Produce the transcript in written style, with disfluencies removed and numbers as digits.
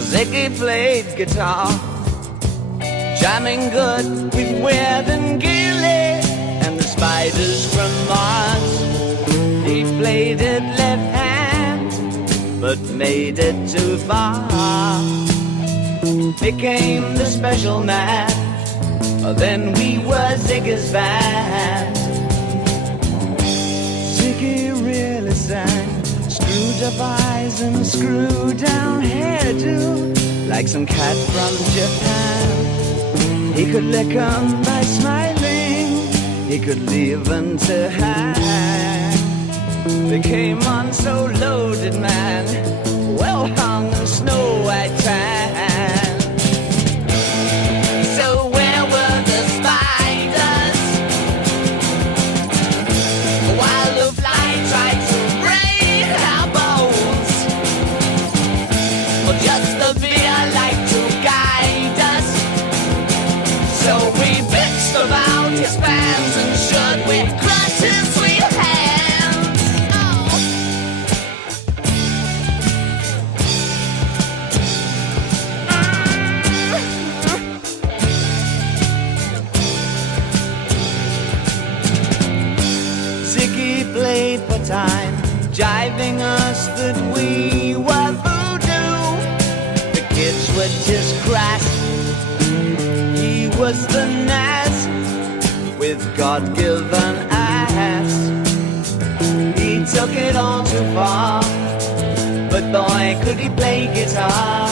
Ziggy played guitar, jamming good with Weird and Gilly and the Spiders from Mars. He played it left hand, but made it too far. Became the special man, then we were Ziggy's band. Ziggy really sang, screwed up eyes and screwed down hairdo, like some cat from Japan. He could lick 'em by smiling, he could leave 'em to hang. Became on so loaded, man, well hung in snow white tan. So where were the spiders while the fly tried to break our bones? Well, just the beer like to guide us. So we bitched about his fans and should we crush his sweet hands. Oh. Ziggy played for time, jiving us that we were voodoo. The kids were just crass, he was the Nas with God-given ass. He took it all too far, but boy could he play guitar.